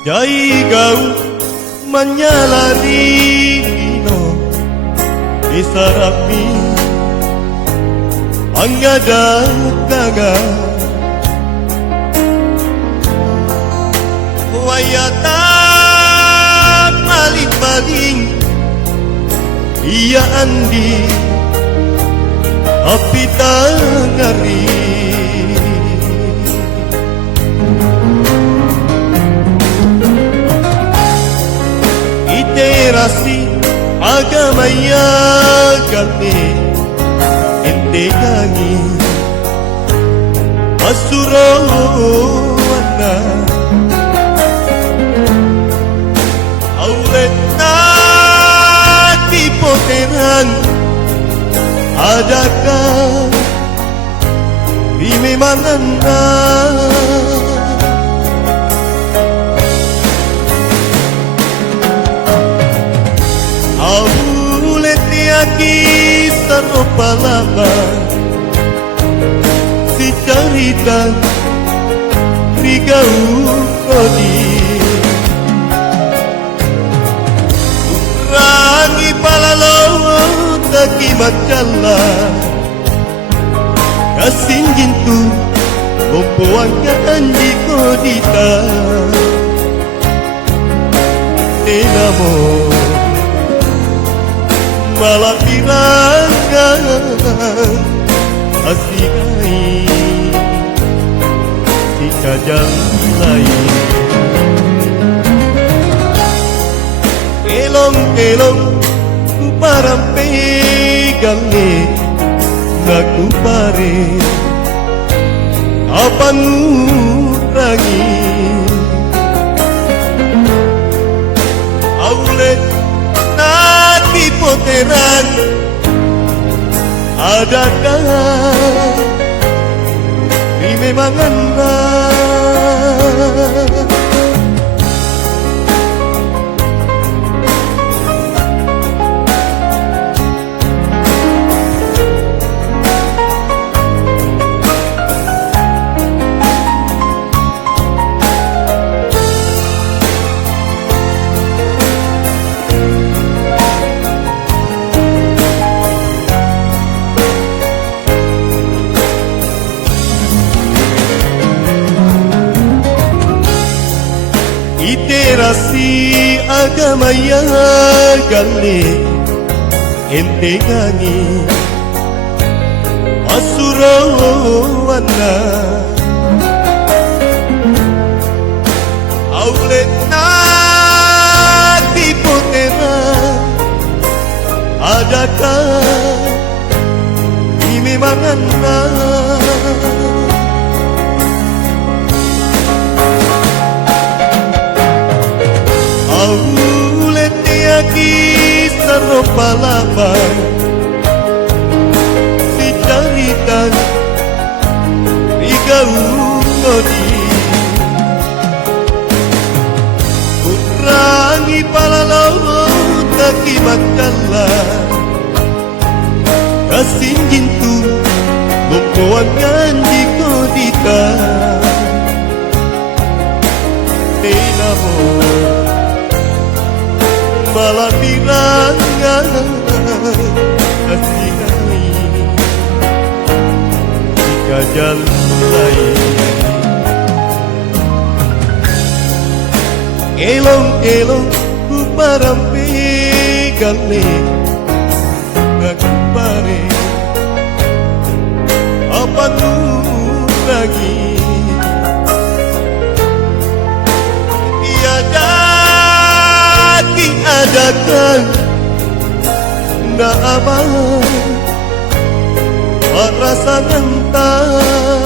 Jai gau menyalari dino disarapi angada kaga wayata paling-paling iya andi api tangari iterasi agama ya kami ente gangi asurowana auleta tipoteran adakah di memanana auleti aki saropalama si cerita rigau kodi rangi palalo taki macala kasingin tu membuangkan di kodita enamo malah pirangan asigai si kajal lain elong-elong ku parampe gange ngaku pare apa ngurangi aule nati poteran adakah di memangana iterasi agama ya gale ente gangi asurowana aulet nati potera adakah di memangana auleti aki saropalama si cerita rigau kodi kurangi palalo taki macala kasingin tu membuangkan di kodita enamo malah pirangan asigai si kajal lain elong-elong ku parampe gale ngaku pare apa ngurangi adakah ndak aman rasa ngentang